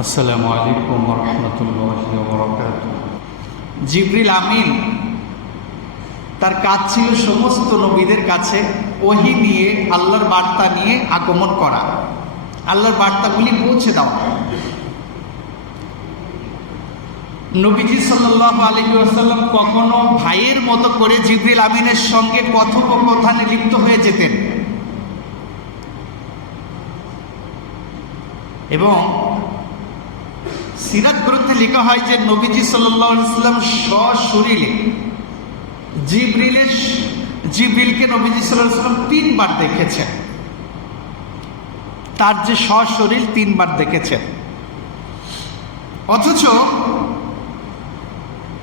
আসসালামু আলাইকুম ওয়া রাহমাতুল্লাহি ওয়া বারাকাতুহু। জিবরিল আমিন তার কাজ ছিল সমস্ত নবীদের কাছে ওহী নিয়ে, আল্লাহর বার্তা নিয়ে আগমন করা, আল্লাহর বার্তাগুলি পৌঁছে দেওয়া। নবীজি সাল্লাল্লাহু আলাইহি ওয়াসাল্লাম কখনো ভাইয়ের মতো করে জিবরিল আমিনের সঙ্গে কথোপকথনে লিপ্ত হয়ে যেতেন এবং সিরাত গ্রন্থে লেখা হয় যে নবীজি সাল্লাল্লাহু আলাইহি ওয়াসাল্লাম সশরীরে জিবরিলকে নবীজি সাল্লাল্লাহু আলাইহি ওয়াসাল্লাম 3 বার দেখেছেন। তার যে সশরীর 3 বার দেখেছেন, অথচ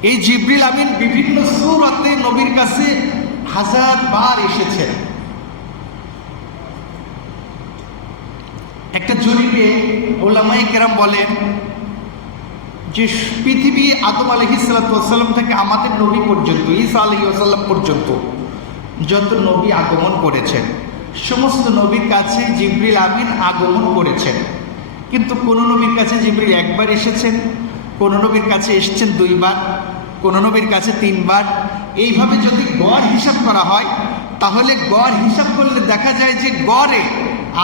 এই জিবরিল আমিন বিভিন্ন সূরাতে নবীর কাছে 1000 বার এসেছেন। একটা জরিপে উলামায়ে কেরাম বলেন যে পৃথিবী আদম আলাইহিস সালাম থেকে আমাদের নবী পর্যন্ত, ঈসা আলাইহিস সালাম পর্যন্ত যত নবী আগমন করেছেন, সমস্ত নবীর কাছে জিবরিল আমিন আগমন করেছেন। কিন্তু কোন নবীর কাছে জিবরিল 1 বার এসেছেন, কোন নবীর কাছে এসেছেন 2 বার, কোন নবীর কাছে 3 বার। এইভাবে যদি গড় হিসাব করা হয়, তাহলে গড় হিসাব করলে দেখা যায় যে গড়ে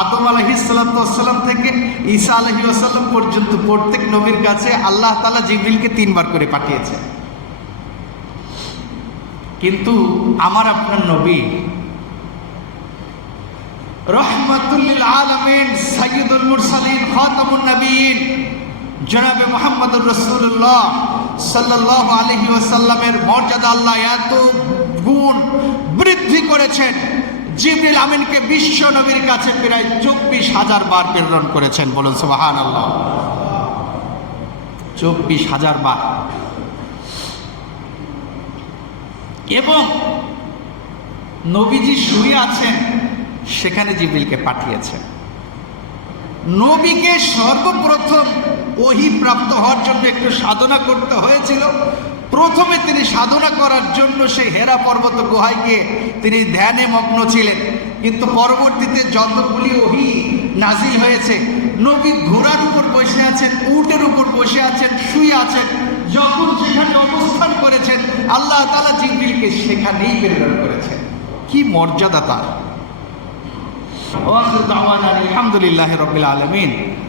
আদম আলাইহিস সালাম থেকে ঈসা আলাইহিস সালাম পর্যন্ত প্রত্যেক নবীর কাছে আল্লাহ তাআলা জিবরিলকে 3 বার করে পাঠিয়েছেন। কিন্তু আমার আপনার নবী রহমাতুল লিল আলামিন, সাইয়্যিদুল মুরসালিন, খাতামুন নবিয়্যিন জনাবে মুহাম্মদুর রাসূলুল্লাহ সাল্লাল্লাহু আলাইহি ওয়াসাল্লামের মর্যাদা আল্লাহ এত গুণ বৃদ্ধি করেছেন, জিবরিল আমিনকে বিশ্ব নবীর কাছে প্রায় 24,000 বার প্রেরণ করেছেন। বলুন সুবহানাল্লাহ। 24,000 বার। এবং নবীজি শুয়ে আছেন, সেখানে জিবরিলকে পাঠিয়েছেন। নবীকে সর্বপ্রথম ওহী প্রাপ্ত হওয়ার জন্য একটু সাধনা করতে হয়েছিল। প্রথমে তিনি সাধনা করার জন্য সেই হেরা পর্বত গুহায় গিয়ে তিনি ধ্যানে মগ্ন ছিলেন। কিন্তু পরবর্তীতে যতগুলি ওহী নাজিল হয়েছে, নবী ঘোড়ার উপর বসে আছেন, উটের উপর বসে আছেন, শুয়ে আছেন, যখন যেখানে অবস্থান করেছেন আল্লাহ তাআলা জিবরিলকে সেখানেই প্রেরণ করেছেন। কি মর্যাদা তার! ওয়া আখিরু দাওয়ানা আলহামদুলিল্লাহি রাব্বিল আলামিন।